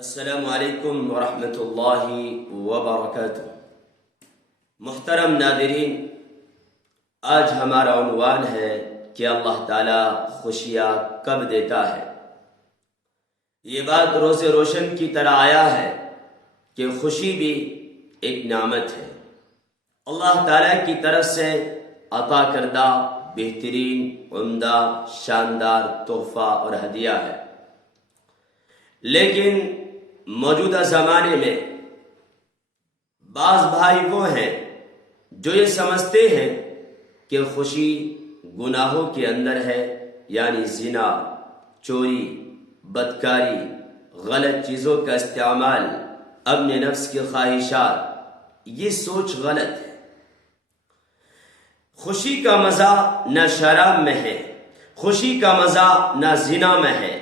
السلام علیکم ورحمۃ اللہ وبرکاتہ۔ محترم ناظرین، آج ہمارا عنوان ہے کہ اللہ تعالیٰ خوشیاں کب دیتا ہے۔ یہ بات روز روشن کی طرح آیا ہے کہ خوشی بھی ایک نعمت ہے، اللہ تعالیٰ کی طرف سے عطا کردہ بہترین، عمدہ، شاندار تحفہ اور ہدیہ ہے۔ لیکن موجودہ زمانے میں بعض بھائی وہ ہیں جو یہ سمجھتے ہیں کہ خوشی گناہوں کے اندر ہے، یعنی زنا، چوری، بدکاری، غلط چیزوں کا استعمال، اپنے نفس کی خواہشات۔ یہ سوچ غلط ہے۔ خوشی کا مزہ نہ شراب میں ہے، خوشی کا مزہ نہ زنا میں ہے،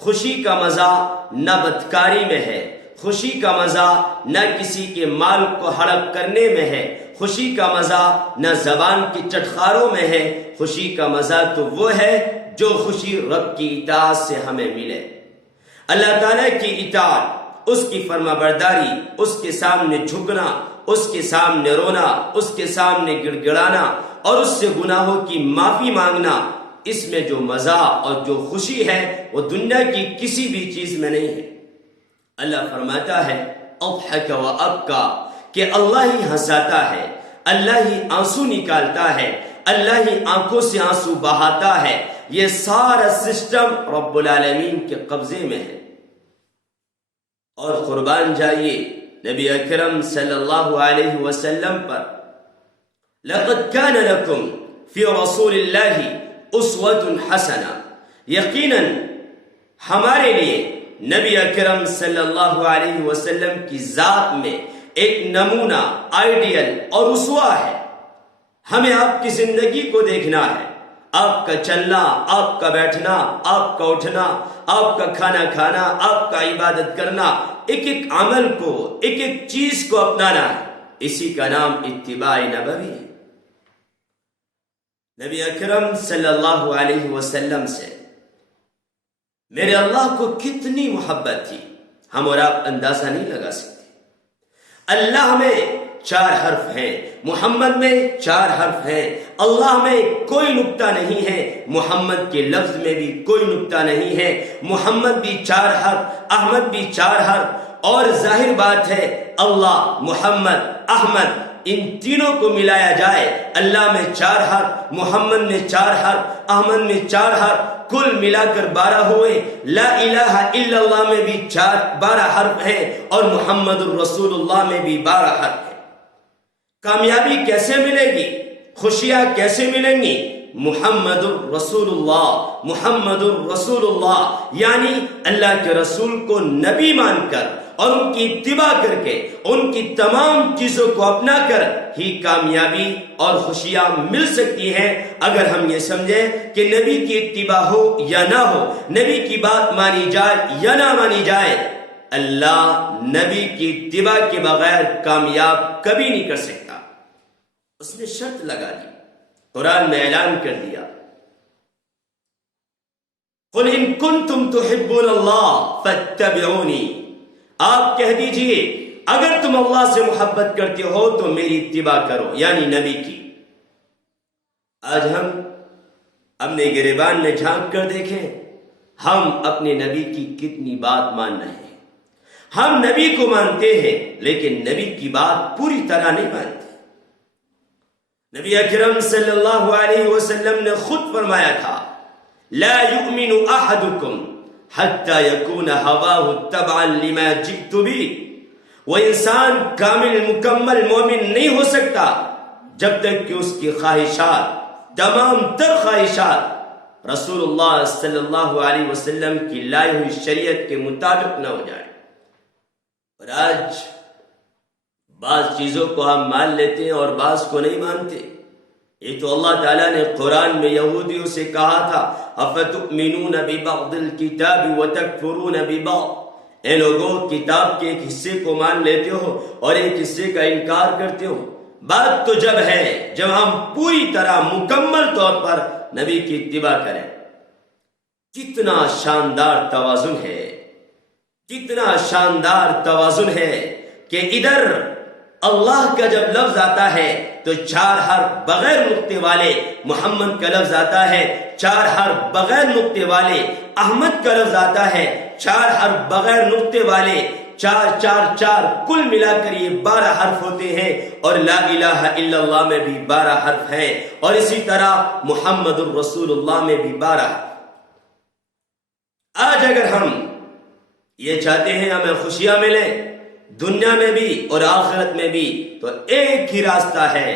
خوشی کا مزہ نہ بدکاری میں ہے، خوشی کا مزہ نہ کسی کے مال کو ہڑپ کرنے میں ہے، خوشی کا مزہ نہ زبان کی چٹخاروں میں ہے۔ خوشی کا مزہ تو وہ ہے جو خوشی رب کی اطاعت سے ہمیں ملے۔ اللہ تعالیٰ کی اطاعت، اس کی فرما برداری، اس کے سامنے جھکنا، اس کے سامنے رونا، اس کے سامنے گڑ گڑانا اور اس سے گناہوں کی معافی مانگنا، اس میں جو مزہ اور جو خوشی ہے وہ دنیا کی کسی بھی چیز میں نہیں ہے۔ اللہ فرماتا ہے اضحک و ابکا، کہ اللہ ہی ہنساتا ہے، اللہ ہی آنسو نکالتا ہے، اللہ ہی آنکھوں سے آنسو بہاتا ہے۔ یہ سارا سسٹم رب العالمین کے قبضے میں ہے۔ اور قربان جائیے نبی اکرم صلی اللہ علیہ وسلم پر، لقد کان لکم فی رسول اللہ اسوۃ حسنہ، یقیناً ہمارے لیے نبی اکرم صلی اللہ علیہ وسلم کی ذات میں ایک نمونہ، آئیڈیل اور اسوہ ہے۔ ہمیں آپ کی زندگی کو دیکھنا ہے، آپ کا چلنا، آپ کا بیٹھنا، آپ کا اٹھنا، آپ کا کھانا کھانا، آپ کا عبادت کرنا، ایک ایک عمل کو، ایک ایک چیز کو اپنانا ہے۔ اسی کا نام اتباع نبوی ہے۔ نبی اکرم صلی اللہ علیہ وسلم سے میرے اللہ کو کتنی محبت تھی، ہم اور آپ اندازہ نہیں لگا سکتے۔ اللہ میں 4 حرف ہیں، محمد میں 4 حرف ہیں، اللہ میں کوئی نقطہ نہیں ہے، محمد کے لفظ میں بھی کوئی نقطہ نہیں ہے، محمد بھی 4 حرف، احمد بھی 4 حرف، اور ظاہر بات ہے اللہ، محمد، احمد، ان تینوں کو ملایا جائے، اللہ میں 4 حرف، محمد میں 4 حرف، احمد میں 4 حرف، کل ملا کر 12 ہوئے۔ لا الہ الا اللہ میں بھی 12 حرف ہیں اور محمد الرسول اللہ میں بھی 12 حرف ہیں۔ کامیابی کیسے ملے گی؟ خوشیاں کیسے ملیں گی؟ محمد الرسول اللہ، محمد الرسول اللہ، یعنی اللہ کے رسول کو نبی مان کر اور ان کی اتباع کر کے، ان کی تمام چیزوں کو اپنا کر ہی کامیابی اور خوشیاں مل سکتی ہیں۔ اگر ہم یہ سمجھیں کہ نبی کی اتباع ہو یا نہ ہو، نبی کی بات مانی جائے یا نہ مانی جائے، اللہ نبی کی اتباع کے بغیر کامیاب کبھی نہیں کر سکتا۔ اس نے شرط لگا دی، قرآن میں اعلان کر دیا، قل ان کنتم تحبون اللہ فاتبعونی، آپ کہہ دیجئے اگر تم اللہ سے محبت کرتے ہو تو میری اتباع کرو، یعنی نبی کی۔ آج ہم اپنے گریبان میں جھانک کر دیکھیں، ہم اپنے نبی کی کتنی بات مان رہے ہیں۔ ہم نبی کو مانتے ہیں لیکن نبی کی بات پوری طرح نہیں مانتے۔ نبی اکرم صلی اللہ علیہ وسلم نے خود فرمایا تھا، لا یؤمن احدکم حتی یکون ہواہ تبعا لما جئت بھی۔ وہ انسان کامل مکمل مومن نہیں ہو سکتا جب تک کہ اس کی خواہشات، تمام تر خواہشات رسول اللہ صلی اللہ علیہ وسلم کی لائی ہوئی شریعت کے مطابق نہ ہو جائے۔ اور آج بعض چیزوں کو ہم مان لیتے ہیں اور بعض کو نہیں مانتے۔ یہ تو اللہ تعالیٰ نے قرآن میں یہودیوں سے کہا تھا، افتؤمنون ببعض الکتاب وتکفرون ببعض، اے لوگوں کتاب کے ایک حصے کو مان لیتے ہو اور ایک حصے کا انکار کرتے ہو۔ بات تو جب ہے جب ہم پوری طرح مکمل طور پر نبی کی اتباع کریں۔ کتنا شاندار توازن ہے کتنا شاندار توازن ہے کہ ادھر اللہ کا جب لفظ آتا ہے تو 4 حرف بغیر نقطے والے محمد کا لفظ آتا ہے، 4 حرف بغیر نقطے والے احمد کا لفظ آتا ہے، 4 حرف بغیر نقطے والے 4 کل ملا کر یہ 12 حرف ہوتے ہیں، اور لا الہ الا اللہ میں بھی 12 حرف ہیں، اور اسی طرح محمد الرسول اللہ میں بھی 12۔ آج اگر ہم یہ چاہتے ہیں ہمیں خوشیاں ملیں دنیا میں بھی اور آخرت میں بھی، تو ایک ہی راستہ ہے،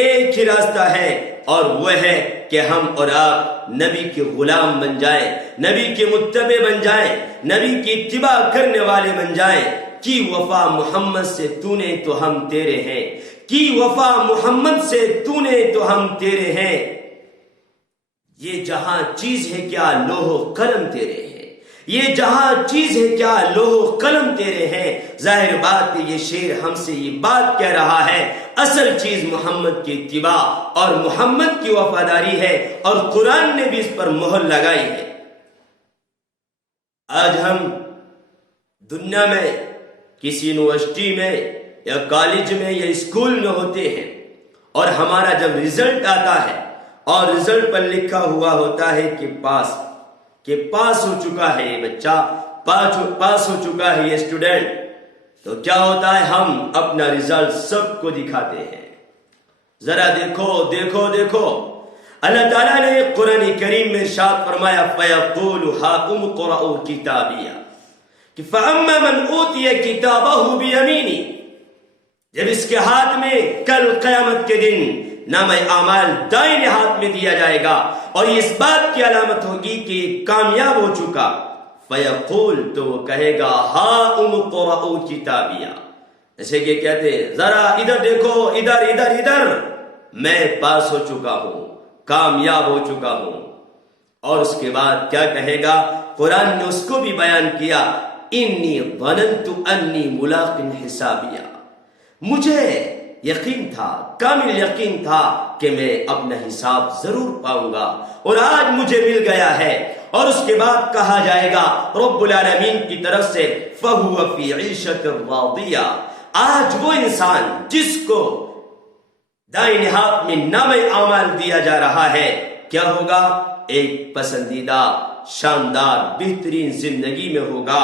ایک ہی راستہ ہے، اور وہ ہے کہ ہم اور آپ نبی کے غلام بن جائیں، نبی کے متبع بن جائیں، نبی کی اتباع کرنے والے بن جائیں۔ کی وفا محمد سے تو نے تو ہم تیرے ہیں، کی وفا محمد سے تو نے تو ہم تیرے ہیں، یہ جہاں چیز ہے کیا لوح و قلم تیرے ہیں، یہ جہاں چیز ہے کیا لوح و قلم تیرے ہیں۔ ظاہر بات ہے یہ شعر ہم سے یہ بات کہہ رہا ہے، اصل چیز محمد کی اتباع اور محمد کی وفاداری ہے، اور قرآن نے بھی اس پر مہر لگائی ہے۔ آج ہم دنیا میں کسی یونیورسٹی میں یا کالج میں یا اسکول میں ہوتے ہیں، اور ہمارا جب رزلٹ آتا ہے اور رزلٹ پر لکھا ہوا ہوتا ہے کہ پاس ہو چکا ہے یہ بچہ، پاس ہو چکا ہے یہ اسٹوڈنٹ، تو کیا ہوتا ہے ہم اپنا رزلٹ سب کو دکھاتے ہیں، ذرا دیکھو دیکھو دیکھو۔ اللہ تعالیٰ نے قرآن کریم میں ارشاد فرمایا فَيَقُولُ هَاؤُمُ اقْرَءُوا كِتَابِيَهْ کہ فَأَمَّا مَنْ أُوتِيَ كِتَابَهُ بِيَمِينِهِ، جب اس کے ہاتھ میں کل قیامت کے دن نامہ اعمال دائیں ہاتھ میں دیا جائے گا، اور یہ اس بات کی علامت ہوگی کہ کامیاب ہو چکا، فیقول تو وہ کہے گا ہاؤم اقرؤوا کتابیہ، ایسے کہ کہتے ذرا ادھر دیکھو، ادھر ادھر ادھر، میں پاس ہو چکا ہوں، کامیاب ہو چکا ہوں۔ اور اس کے بعد کیا کہے گا؟ قرآن نے اس کو بھی بیان کیا انی ظننت انی ملاق حسابیہ، مجھے یقین تھا، کامل یقین تھا کہ میں اپنا حساب ضرور پاؤں گا، اور آج مجھے مل گیا ہے۔ اور اس کے بعد کہا جائے گا رب العالمین کی طرف سے فَهُوَ فِي عِيشَةٍ رَاضِيَةٍ، آج وہ انسان جس کو دائیں ہاتھ میں نامہ اعمال دیا جا رہا ہے کیا ہوگا؟ ایک پسندیدہ شاندار بہترین زندگی میں ہوگا،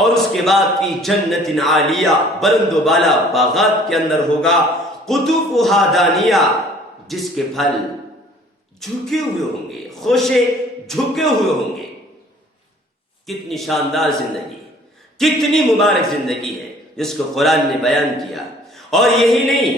اور اس کے بعد فی جنت عالیہ، بلند و بالا باغات کے اندر ہوگا، قطوفها دانیہ، جس کے پھل جھکے ہوئے ہوں گے، خوشے جھکے ہوئے ہوں گے۔ کتنی شاندار زندگی، کتنی مبارک زندگی ہے جس کو قرآن نے بیان کیا۔ اور یہی نہیں،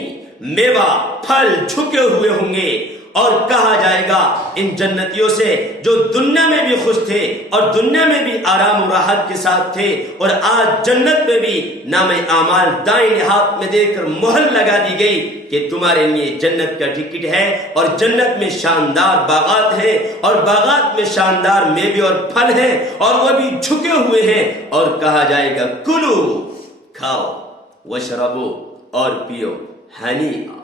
میوہ پھل جھکے ہوئے ہوں گے، اور کہا جائے گا ان جنتیوں سے جو دنیا میں بھی خوش تھے اور دنیا میں بھی آرام و راحت کے ساتھ تھے، اور آج جنت میں بھی نام اعمال دائیں ہاتھ میں دے کر مہر لگا دی گئی کہ تمہارے لیے جنت کا ٹکٹ ہے، اور جنت میں شاندار باغات ہیں، اور باغات میں شاندار میوے اور پھل ہیں، اور وہ بھی جھکے ہوئے ہیں، اور کہا جائے گا کلو، کھاؤ، وشربو، اور پیو، ہنیئا،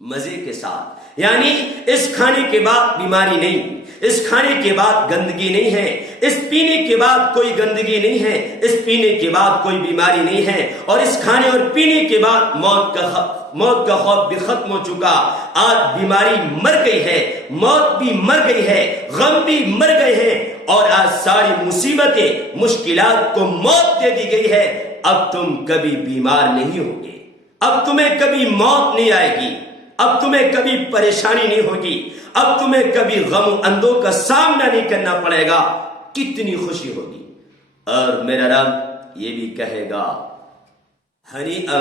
مزے کے ساتھ۔ یعنی اس کھانے کے بعد بیماری نہیں، اس کھانے کے بعد گندگی نہیں ہے، اس پینے کے بعد کوئی گندگی نہیں ہے، اس پینے کے بعد کوئی بیماری نہیں ہے، اور اس کھانے اور پینے کے بعد موت کا خوف بھی ختم ہو چکا۔ آج بیماری مر گئی ہے، موت بھی مر گئی ہے، غم بھی مر گئے ہیں، اور آج ساری مصیبتیں مشکلات کو موت دے دی گئی ہے۔ اب تم کبھی بیمار نہیں ہوگے، اب تمہیں کبھی موت نہیں آئے گی، اب تمہیں کبھی پریشانی نہیں ہوگی، اب تمہیں کبھی غم و اندوں کا سامنا نہیں کرنا پڑے گا۔ کتنی خوشی ہوگی۔ اور میرا رب یہ بھی کہے گا ہنیئا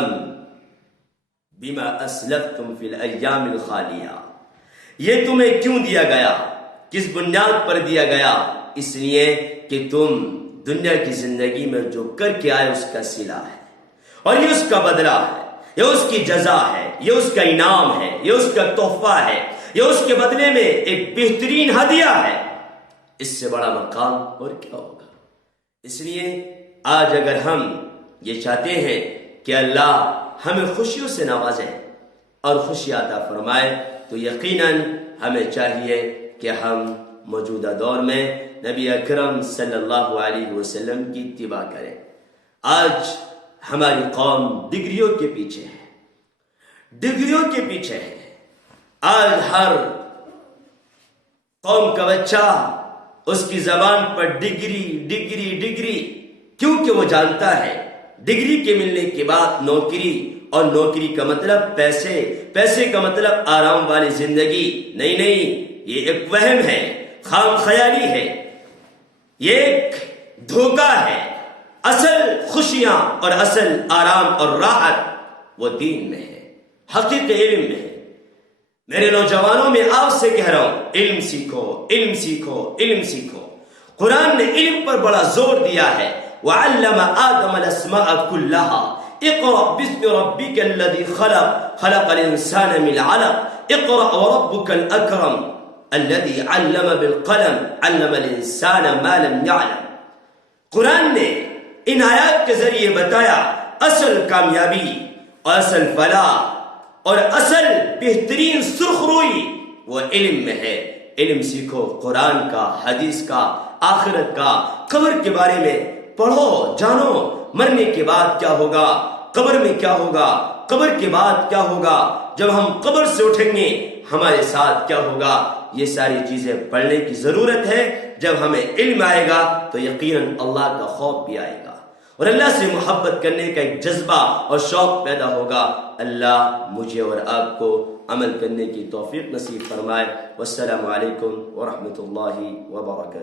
بما اسلفتم فی الایام الخالیہ، یہ تمہیں کیوں دیا گیا، کس بنیاد پر دیا گیا؟ اس لیے کہ تم دنیا کی زندگی میں جو کر کے آئے اس کا صلہ ہے، اور یہ اس کا بدلہ ہے، یہ اس کی جزا ہے، یہ اس کا انعام ہے، یہ اس کا تحفہ ہے، یہ اس کے بدلے میں ایک بہترین ہدیہ ہے۔ اس سے بڑا مقام اور کیا ہوگا؟ اس لیے آج اگر ہم یہ چاہتے ہیں کہ اللہ ہمیں خوشیوں سے نوازے اور خوشی عطا فرمائے، تو یقیناً ہمیں چاہیے کہ ہم موجودہ دور میں نبی اکرم صلی اللہ علیہ وسلم کی اتباع کریں۔ آج ہماری قوم ڈگریوں کے پیچھے ہے، ڈگریوں کے پیچھے ہے۔ آج ہر قوم کا بچہ اس کی زبان پر ڈگری ڈگری ڈگری، کیونکہ وہ جانتا ہے ڈگری کے ملنے کے بعد نوکری، اور نوکری کا مطلب پیسے، پیسے کا مطلب آرام والی زندگی۔ نہیں نہیں، یہ ایک وہم ہے، خام خیالی ہے، یہ ایک دھوکہ ہے۔ اصل خوشیاں اور اصل آرام اور راحت وہ دین میں ہے، حقیقی علم میں ہے۔ میرے نوجوانوں میں آپ سے کہہ رہا ہوں، علم سیکھو، علم سیکھو، علم سیکھو۔ قرآن نے علم پر بڑا زور دیا ہے۔ وَعَلَّمَ آدَمَ الْأَسْمَاءَ كُلَّهَا اقرأ بِاسْمِ رَبِّكَ الَّذِي خَلَقَ الْإِنسَانَ مِنْ عَلَقٍ اقرأ وَرَبُّكَ الْأَكْرَمُ الَّذِي عَلَّمَ بِالْقَلَمِ عَلَّمَ الْإِنسَانَ مَا لَمْ يَعْلَمْ۔ قرآن نے ان آیات کے ذریعے بتایا اصل کامیابی اور اصل فلاح اور اصل بہترین سرخروئی وہ علم میں ہے۔ علم سیکھو، قرآن کا، حدیث کا، آخرت کا، قبر کے بارے میں پڑھو، جانو مرنے کے بعد کیا ہوگا، قبر میں کیا ہوگا، قبر کے بعد کیا ہوگا، جب ہم قبر سے اٹھیں گے ہمارے ساتھ کیا ہوگا۔ یہ ساری چیزیں پڑھنے کی ضرورت ہے۔ جب ہمیں علم آئے گا تو یقیناً اللہ کا خوف بھی آئے گا، اور اللہ سے محبت کرنے کا ایک جذبہ اور شوق پیدا ہوگا۔ اللہ مجھے اور آپ کو عمل کرنے کی توفیق نصیب فرمائے۔ والسلام علیکم ورحمۃ اللہ وبرکاتہ۔